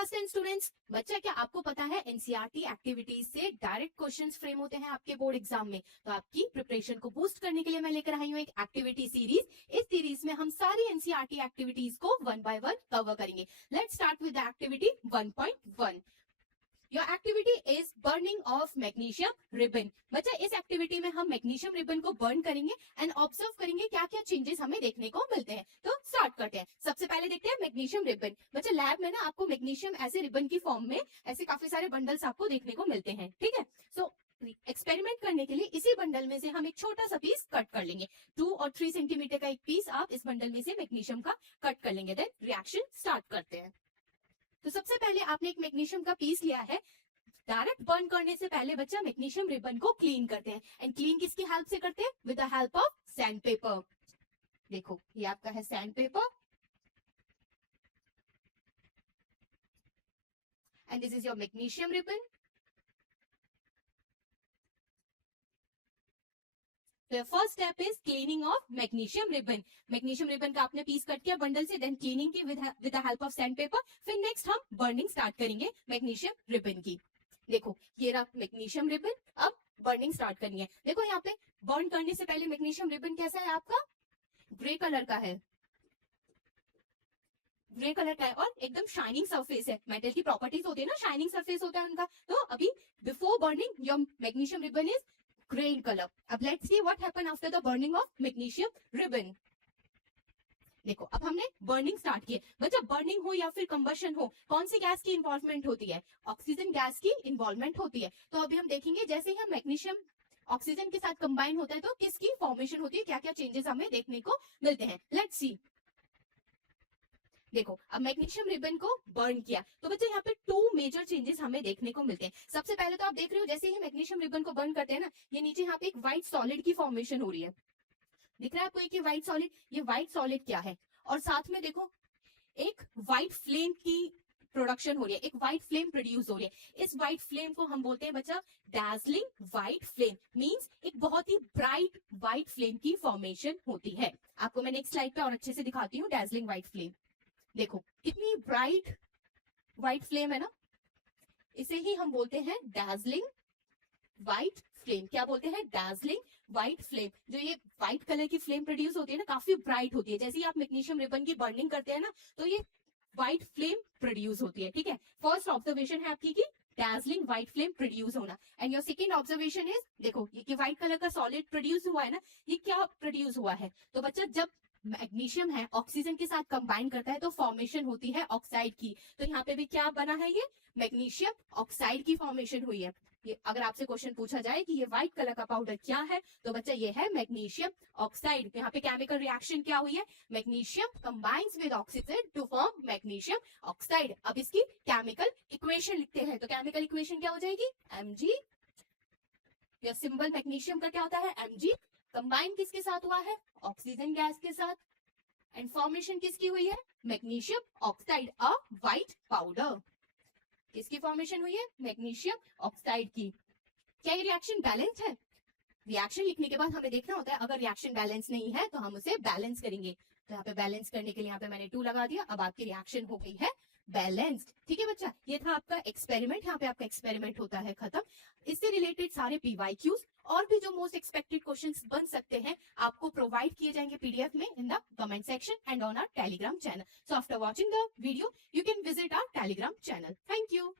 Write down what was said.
Class 10 students, बच्चा क्या आपको पता है एनसीईआरटी एक्टिविटीज से डायरेक्ट क्वेश्चंस फ्रेम होते हैं आपके बोर्ड एग्जाम में। तो आपकी प्रिपरेशन को बूस्ट करने के लिए मैं लेकर आई हूँ एक एक्टिविटी सीरीज। इस सीरीज में हम सारी एनसीईआरटी एक्टिविटीज को वन बाय वन कवर करेंगे। Let's start with the activity 1.1। Your activity is burning of magnesium ribbon. बच्चा इस एक्टिविटी में हम मैग्नीशियम रिबन को बर्न करेंगे एंड ऑब्जर्व करेंगे क्या क्या चेंजेस हमें देखने को मिलते हैं। तो स्टार्ट करते हैं। सबसे पहले देखते हैं मैग्नीशियम रिबन। बच्चा लैब में ना आपको मैग्नीशियम ऐसे रिबन की फॉर्म में ऐसे काफी सारे बंडल्स आपको देखने को मिलते हैं, ठीक है। सो एक्सपेरिमेंट करने के लिए इसी बंडल में से हम एक छोटा सा पीस कट कर लेंगे। 2 और 3 सेंटीमीटर का एक पीस आप इस बंडल में से मैग्नीशियम का कट कर लेंगे। देन रिएक्शन स्टार्ट करते हैं। तो सबसे पहले आपने एक मैग्नीशियम का पीस लिया है। डायरेक्ट बर्न करने से पहले बच्चा मैग्नीशियम रिबन को क्लीन करते हैं। एंड क्लीन किसकी हेल्प से करते हैं? With the help of sand paper. देखो ये आपका है sand paper and this is your magnesium ribbon. The first step is cleaning of magnesium ribbon. Magnesium ribbon का आपने पीस कट किया बंडल से, देन क्लीनिंग की with the help of sandpaper। फिर नेक्स्ट हम बर्निंग स्टार्ट करेंगे magnesium ribbon की। देखो ये रहा मैग्नीशियम रिबन, अब बर्निंग स्टार्ट करनी है। देखो यहाँ पे बर्न करने से पहले मैग्नीशियम रिबन कैसा है आपका? ग्रे कलर का है, ग्रे कलर का है और एकदम शाइनिंग सरफेस है। मेटल की प्रॉपर्टीज होती है ना, शाइनिंग सरफेस होता है उनका। तो अभी before burning your magnesium ribbon is grey in colour. अब let's see what happen after the burning of magnesium ribbon. देखो अब हमने बर्निंग स्टार्ट की है। बच्चा बर्निंग हो या फिर कंबशन हो, कौन सी गैस की इन्वॉल्वमेंट होती है? ऑक्सीजन गैस की इन्वॉल्वमेंट होती है। तो अभी हम देखेंगे जैसे ही हम मैग्नीशियम ऑक्सीजन के साथ कंबाइन होता है तो किसकी फॉर्मेशन होती है, क्या क्या चेंजेस हमें देखने को मिलते हैं। Let's see. देखो अब मैग्नीशियम रिबन को बर्न किया तो बच्चे यहाँ पे 2 मेजर चेंजेस हमें देखने को मिलते हैं। सबसे पहले तो आप देख रहे हो जैसे ही मैग्नीशियम रिबन को बर्न करते हैं ना, ये नीचे यहाँ पे एक व्हाइट सॉलिड की फॉर्मेशन हो रही है। दिख रहा है आपको ये व्हाइट सॉलिड? ये व्हाइट सॉलिड क्या है? और साथ में देखो एक व्हाइट फ्लेम की प्रोडक्शन हो रही है, एक व्हाइट फ्लेम प्रोड्यूस हो रही है। इस व्हाइट फ्लेम को हम बोलते हैं बच्चा डैजलिंग व्हाइट फ्लेम। मींस एक बहुत ही ब्राइट व्हाइट फ्लेम की फॉर्मेशन होती है। आपको मैं नेक्स्ट स्लाइड पे और अच्छे से दिखाती हूँ डैजलिंग व्हाइट फ्लेम। देखो कितनी ब्राइट व्हाइट फ्लेम है ना, इसे ही हम बोलते हैं डैजलिंग व्हाइट फ्लेम। क्या बोलते हैं? Dazzling white flame. जो ये व्हाइट कलर की फ्लेम प्रोड्यूस होती है ना, काफी ब्राइट होती है। जैसे ही आप मैग्नीशियम रिबन की बर्निंग करते हैं ना, तो ये व्हाइट फ्लेम प्रोड्यूस होती है, ठीक है। फर्स्ट ऑब्जर्वेशन है आपकी की डैजलिंग व्हाइट फ्लेम प्रोड्यूस होना। And your second observation is, देखो ये व्हाइट कलर का सॉलिड प्रोड्यूस हुआ है ना, ये क्या प्रोड्यूस हुआ है? तो बच्चा जब मैग्नीशियम है ऑक्सीजन के साथ कंबाइन करता है तो फॉर्मेशन होती है ऑक्साइड की। तो यहाँ पे भी क्या बना है? ये मैग्नीशियम ऑक्साइड की फॉर्मेशन हुई है। ये अगर आपसे क्वेश्चन पूछा जाए कि ये व्हाइट कलर का पाउडर क्या है, तो बच्चा ये है मैग्नीशियम ऑक्साइड। यहाँ पे केमिकल रिएक्शन क्या हुई है? Magnesium combines with oxygen to form magnesium oxide. अब इसकी केमिकल इक्वेशन लिखते हैं। तो केमिकल इक्वेशन क्या हो जाएगी? Mg। या सिंबल मैग्नीशियम का क्या होता है? Mg। कंबाइन किसके साथ हुआ है? ऑक्सीजन गैस के साथ। एंड फॉर्मेशन किसकी हुई है? मैग्नीशियम ऑक्साइड, अ व्हाइट पाउडर। किसकी फॉर्मेशन हुई है? मैग्नीशियम ऑक्साइड की। क्या ये रिएक्शन बैलेंस है? रिएक्शन लिखने के बाद हमें देखना होता है अगर रिएक्शन बैलेंस नहीं है तो हम उसे बैलेंस करेंगे। तो यहाँ पे बैलेंस करने के लिए यहाँ पे मैंने 2 लगा दिया। अब आपकी रिएक्शन हो गई है बैलेंस्ड, ठीक है बच्चा। ये था आपका एक्सपेरिमेंट। यहाँ पे आपका एक्सपेरिमेंट होता है खत्म। इससे रिलेटेड सारे पीवाईक्यूज और भी जो मोस्ट एक्सपेक्टेड क्वेश्चंस बन सकते हैं आपको प्रोवाइड किए जाएंगे पीडीएफ में in the comment section and on our Telegram channel. So after watching the video you can visit our Telegram channel. Thank you.